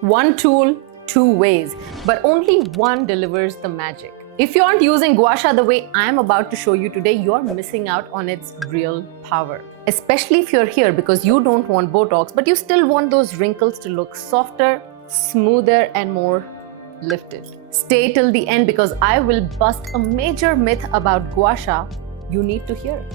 One tool, two ways, but only one delivers the magic. If you aren't using guasha the way I'm about to show you today, you're missing out on its real power. Especially if you're here because you don't want Botox, but you still want those wrinkles to look softer, smoother, and more lifted. Stay till the end because I will bust a major myth about guasha you need to hear.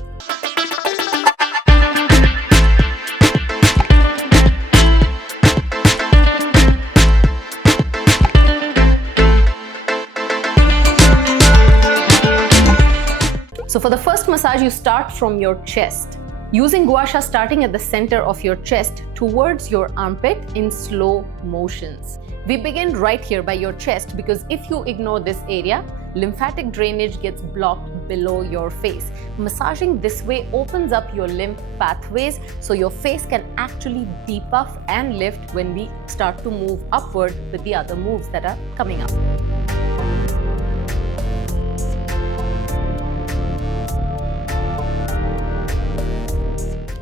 So for the first massage, you start from your chest. Using guasha starting at the center of your chest towards your armpit in slow motions. We begin right here by your chest because if you ignore this area, lymphatic drainage gets blocked below your face. Massaging this way opens up your lymph pathways so your face can actually depuff and lift when we start to move upward with the other moves that are coming up.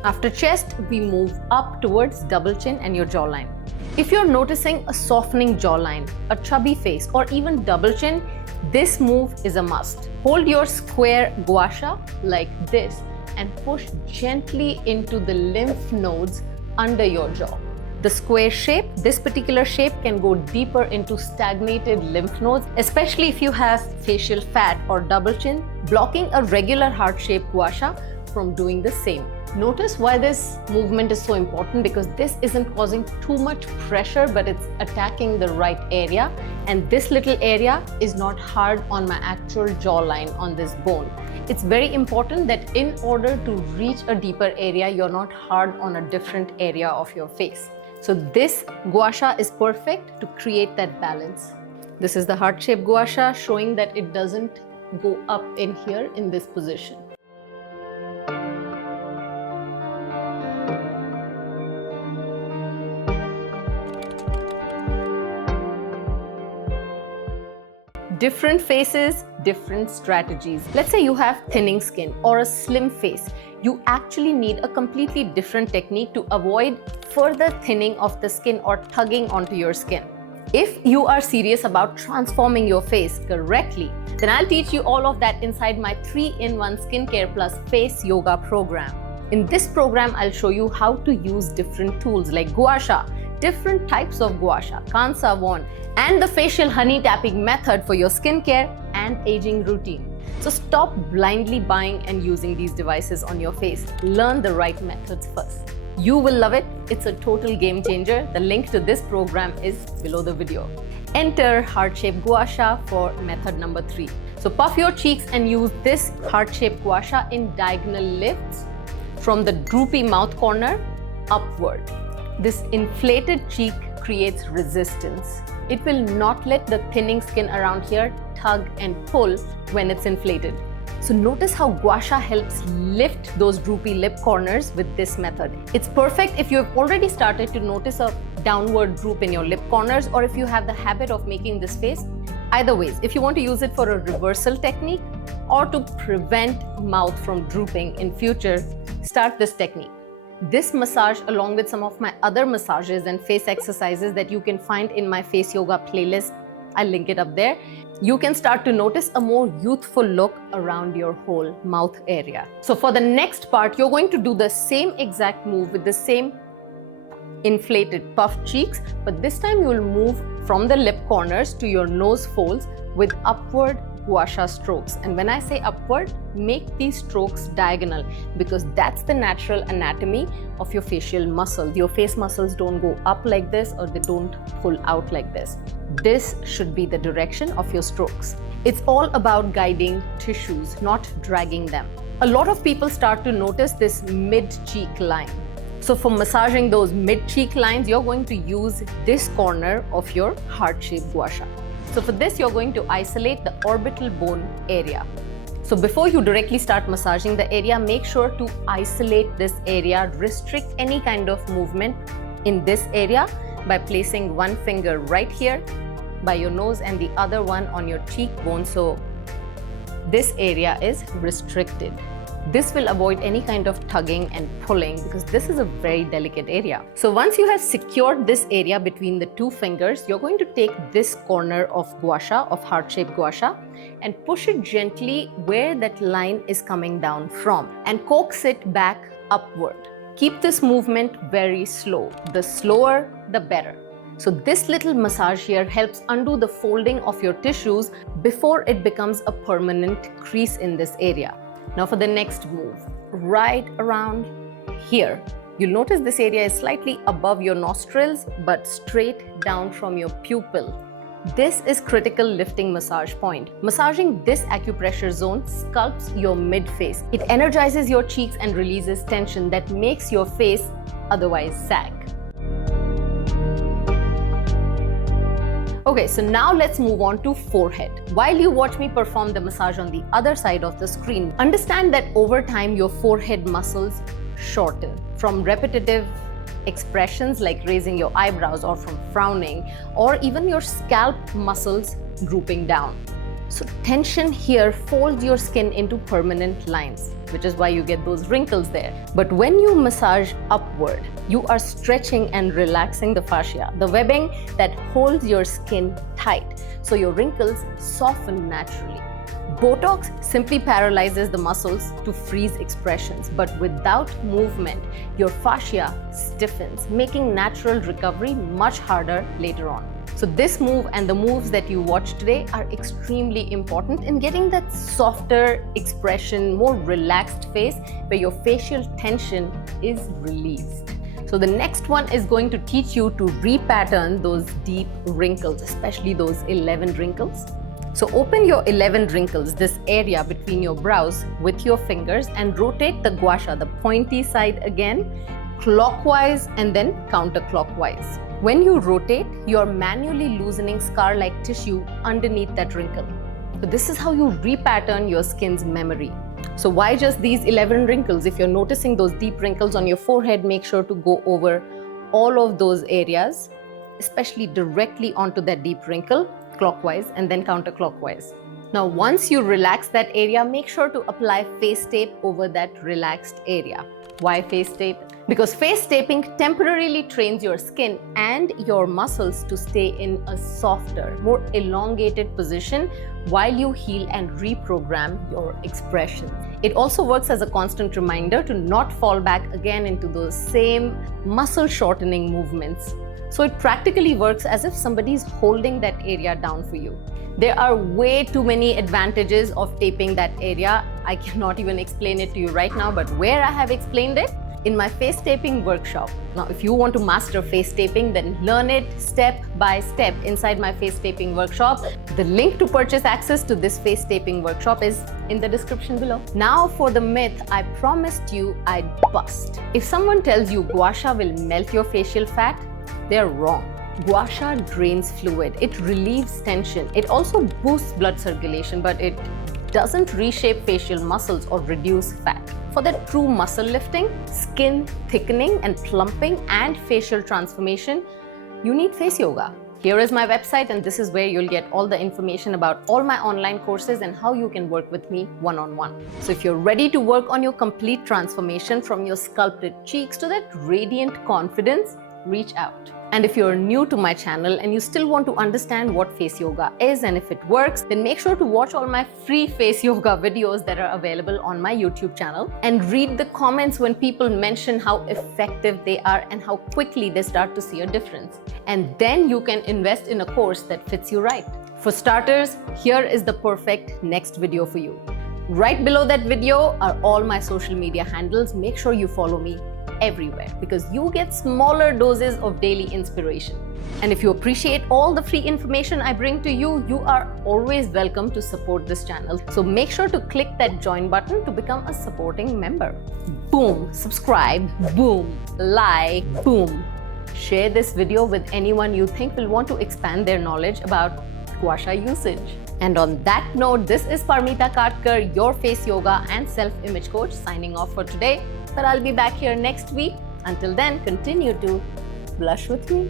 After chest, we move up towards double chin and your jawline. If you're noticing a softening jawline, a chubby face, or even double chin, this move is a must. Hold your square guasha like this and push gently into the lymph nodes under your jaw. The square shape, this particular shape can go deeper into stagnated lymph nodes, especially if you have facial fat or double chin, blocking a regular heart-shaped guasha from doing the same. Notice why this movement is so important, because this isn't causing too much pressure, but it's attacking the right area. And this little area is not hard on my actual jawline on this bone. It's very important that in order to reach a deeper area, you're not hard on a different area of your face. So this guasha is perfect to create that balance. This is the heart-shaped guasha, showing that it doesn't go up in here in this position. Different faces, different strategies. Let's say you have thinning skin or a slim face. You actually need a completely different technique to avoid further thinning of the skin or tugging onto your skin. If you are serious about transforming your face correctly, then I'll teach you all of that inside my 3-in-1 Skincare Plus Face Yoga program. In this program, I'll show you how to use different tools like guasha, different types of guasha, Kansa wand, and the facial honey tapping method for your skincare and aging routine. So stop blindly buying and using these devices on your face. Learn the right methods first. You will love it. It's a total game changer. The link to this program is below the video. Enter heart-shaped guasha for method number 3. So puff your cheeks and use this heart-shaped guasha in diagonal lifts from the droopy mouth corner upward. This inflated cheek creates resistance. It will not let the thinning skin around here tug and pull when it's inflated. So notice how guasha helps lift those droopy lip corners with this method. It's perfect if you've already started to notice a downward droop in your lip corners, or if you have the habit of making this face. Either ways, if you want to use it for a reversal technique or to prevent mouth from drooping in future, start this technique. This massage, along with some of my other massages and face exercises that you can find in my face yoga playlist, I'll link it up there. You can start to notice a more youthful look around your whole mouth area. So for the next part, you're going to do the same exact move with the same inflated puffed cheeks, but this time you will move from the lip corners to your nose folds with upward guasha strokes. And when I say upward, make these strokes diagonal, because that's the natural anatomy of your facial muscle. Your face muscles don't go up like this, or they don't pull out like this. This should be the direction of your strokes. It's all about guiding tissues, not dragging them. A lot of people start to notice this mid-cheek line. So for massaging those mid-cheek lines, you're going to use this corner of your heart-shaped guasha. So for this, you're going to isolate the orbital bone area. So before you directly start massaging the area, make sure to isolate this area, restrict any kind of movement in this area by placing one finger right here by your nose and the other one on your cheekbone. So this area is restricted. This will avoid any kind of tugging and pulling because this is a very delicate area. So once you have secured this area between the two fingers, you're going to take this corner of guasha, of heart-shaped guasha, and push it gently where that line is coming down from and coax it back upward. Keep this movement very slow. The slower, the better. So this little massage here helps undo the folding of your tissues before it becomes a permanent crease in this area. Now for the next move, right around here. You'll notice this area is slightly above your nostrils but straight down from your pupil. This is critical lifting massage point. Massaging this acupressure zone sculpts your mid-face. It energizes your cheeks and releases tension that makes your face otherwise sag. Okay, so now let's move on to forehead. While you watch me perform the massage on the other side of the screen, understand that over time your forehead muscles shorten from repetitive expressions like raising your eyebrows or from frowning, or even your scalp muscles drooping down. So tension here folds your skin into permanent lines, which is why you get those wrinkles there. But when you massage upward, you are stretching and relaxing the fascia, the webbing that holds your skin tight, so your wrinkles soften naturally. Botox simply paralyzes the muscles to freeze expressions, but without movement, your fascia stiffens, making natural recovery much harder later on. So this move and the moves that you watch today are extremely important in getting that softer expression, more relaxed face where your facial tension is released. So the next one is going to teach you to repattern those deep wrinkles, especially those 11 wrinkles. So open your 11 wrinkles, this area between your brows, with your fingers and rotate the guasha, the pointy side again, clockwise and then counterclockwise. When you rotate, you're manually loosening scar-like tissue underneath that wrinkle. So this is how you repattern your skin's memory. So why just these 11 wrinkles? If you're noticing those deep wrinkles on your forehead, make sure to go over all of those areas, especially directly onto that deep wrinkle, clockwise and then counterclockwise. Now, once you relax that area, make sure to apply face tape over that relaxed area. Why face tape? Because face taping temporarily trains your skin and your muscles to stay in a softer, more elongated position while you heal and reprogram your expression. It also works as a constant reminder to not fall back again into those same muscle shortening movements. So it practically works as if somebody's holding that area down for you. There are way too many advantages of taping that area. I cannot even explain it to you right now, but where I have explained it? In my face taping workshop. Now, if you want to master face taping, then learn it step by step inside my face taping workshop. The link to purchase access to this face taping workshop is in the description below. Now for the myth I promised you I'd bust. If someone tells you guasha will melt your facial fat, they're wrong. Guasha drains fluid, it relieves tension, it also boosts blood circulation, but it doesn't reshape facial muscles or reduce fat. For that true muscle lifting, skin thickening and plumping and facial transformation, you need face yoga. Here is my website, and this is where you'll get all the information about all my online courses and how you can work with me one-on-one. So if you're ready to work on your complete transformation from your sculpted cheeks to that radiant confidence, reach out. And if you're new to my channel and you still want to understand what face yoga is and if it works, then make sure to watch all my free face yoga videos that are available on my YouTube channel and read the comments when people mention how effective they are and how quickly they start to see a difference. And then you can invest in a course that fits you right. For starters, here is the perfect next video for you. Right below that video are all my social media handles. Make sure you follow me everywhere because you get smaller doses of daily inspiration. And if you appreciate all the free information I bring to you, you are always welcome to support this channel. So make sure to click that join button to become a supporting member. Boom, subscribe, boom, like, boom. Share this video with anyone you think will want to expand their knowledge about guasha usage. And on that note, this is �=Parmita 𝘄𝗶𝘁, your face yoga and self-image coach, signing off for today. But I'll be back here next week. Until then, continue to blush with me.